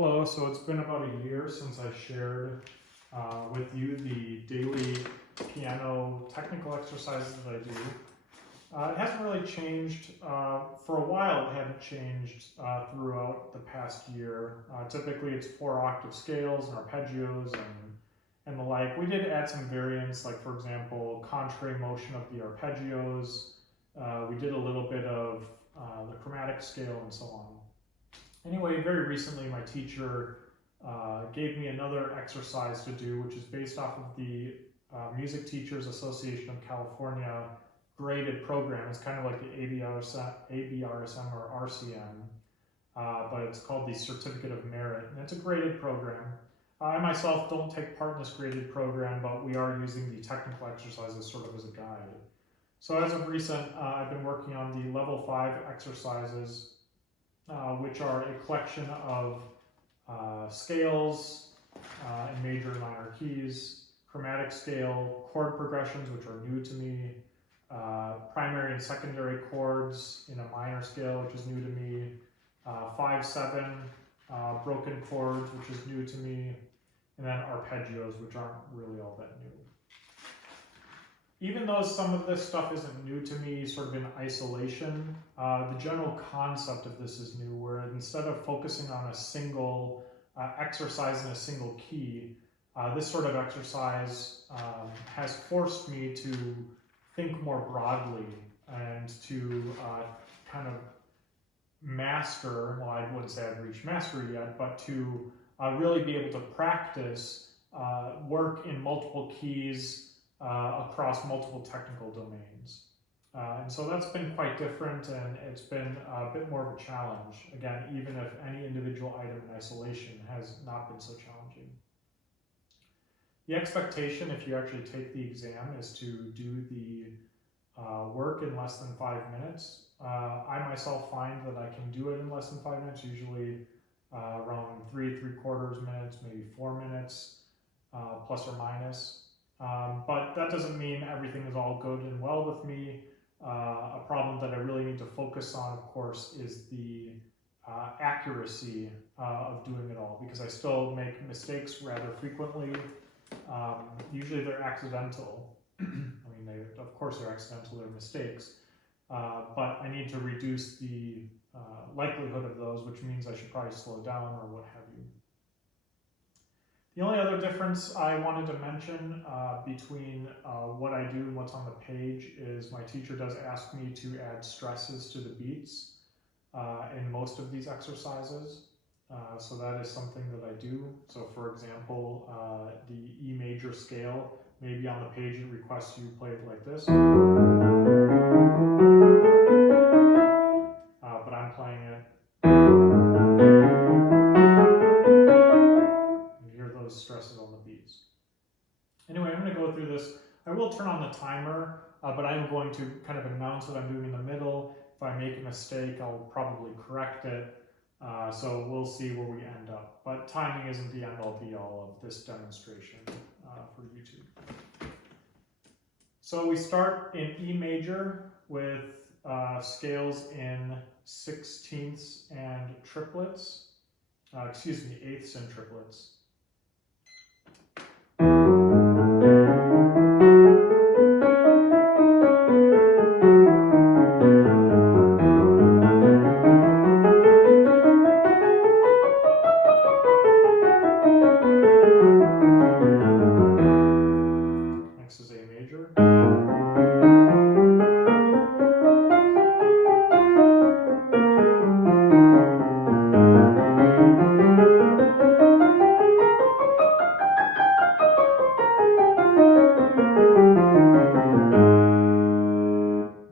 Hello, so it's been about a year since I shared with you the daily piano technical exercises that I do. It hasn't really changed. For a while it hadn't changed throughout the past year. Typically it's 4-octave scales and arpeggios and the like. We did add some variants, like for example, contrary motion of the arpeggios. We did a little bit of the chromatic scale and so on. Anyway, very recently my teacher gave me another exercise to do, which is based off of the Music Teachers Association of California graded program. It's kind of like the ABRSM or RCM, but it's called the Certificate of Merit, and it's a graded program. I myself don't take part in this graded program, but we are using the technical exercises sort of as a guide. So as of recent, I've been working on the level 5 exercises, which are a collection of scales in major and minor keys, chromatic scale, chord progressions, which are new to me, primary and secondary chords in a minor scale, which is new to me, 5/7 broken chords, which is new to me, and then arpeggios, which aren't really all that new. Even though some of this stuff isn't new to me sort of in isolation, the general concept of this is new, where instead of focusing on a single exercise in a single key, this sort of exercise has forced me to think more broadly and to kind of master, well, I wouldn't say I've reached mastery yet, but to really be able to practice work in multiple keys across multiple technical domains. And so that's been quite different, and it's been a bit more of a challenge, again, even if any individual item in isolation has not been so challenging. The expectation, if you actually take the exam, is to do the work in less than 5 minutes. I myself find that I can do it in less than 5 minutes, usually around 3¾ minutes, maybe 4 minutes, plus or minus. But that doesn't mean everything is all good and well with me. A problem that I really need to focus on, of course, is the accuracy of doing it all, because I still make mistakes rather frequently. Usually they're accidental. I mean, of course they're accidental, they're mistakes. But I need to reduce the likelihood of those, which means I should probably slow down or what have you. The only other difference I wanted to mention between what I do and what's on the page is my teacher does ask me to add stresses to the beats in most of these exercises. So that is something that I do. So for example, the E major scale, maybe on the page it requests you play it like this. But I'm playing it. Stresses on the beats. Anyway, I'm going to go through this. I will turn on the timer, but I'm going to kind of announce what I'm doing in the middle. If I make a mistake, I'll probably correct it. So we'll see where we end up. But timing isn't the end-all be-all of this demonstration for YouTube. So we start in E major with scales in 16ths and triplets. Eighths and triplets. Next is A major.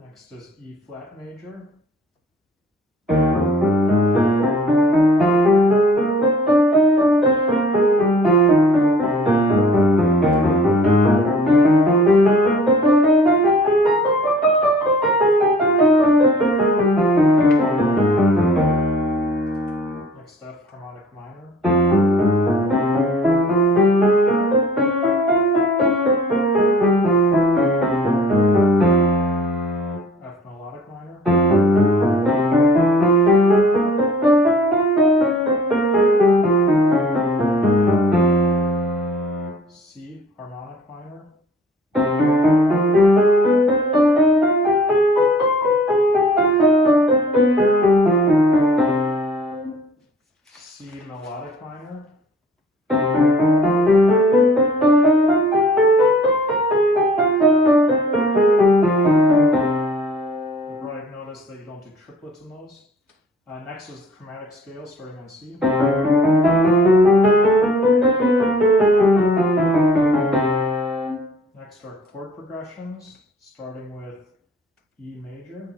Next is E flat major. Next F harmonic minor. F melodic minor. melodic minor. You probably noticed that you don't do triplets in those. Next is the chromatic scale starting on C. Next are chord progressions starting with E major.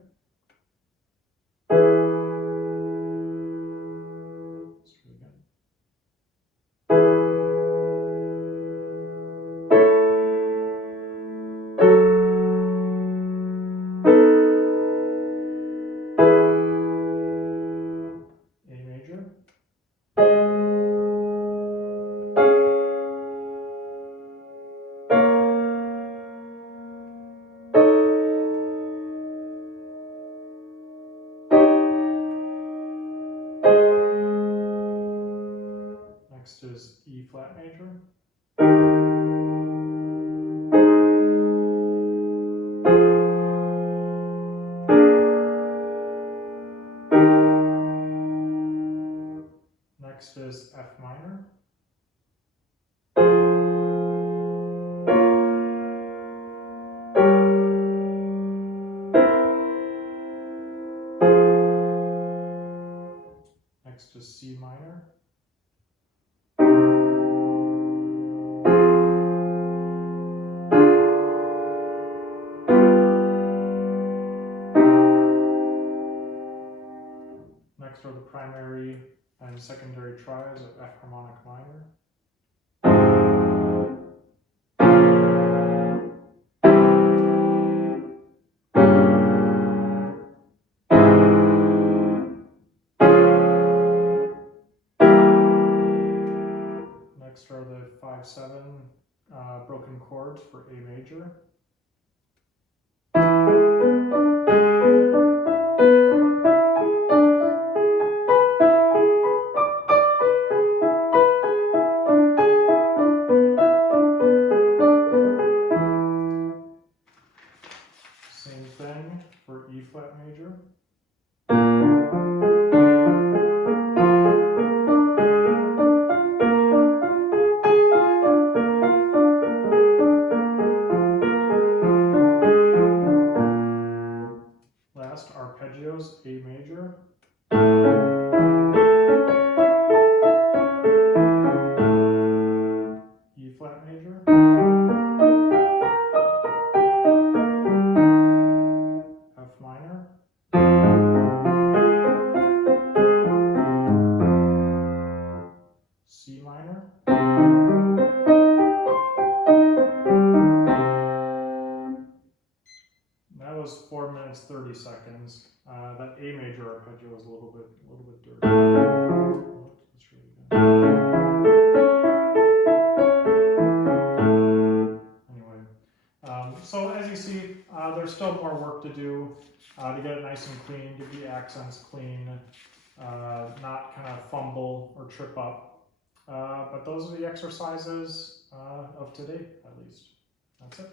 Let's try again. A major. Next is E flat major. Next is F minor. Next is C minor. Next are the primary and secondary triads of F harmonic minor. Next are the 5/7 broken chords for A major. Same thing for E flat major. Last, arpeggios, A major. E flat major. F minor. C minor. That was 4 minutes 30 seconds. That A major arpeggio was a little bit dirty. Oh, let's try it again. Anyway, so as you see, there's still more work to do to get it nice and clean, get the accents clean, not kind of fumble or trip up. But those are the exercises of today, at least. That's it.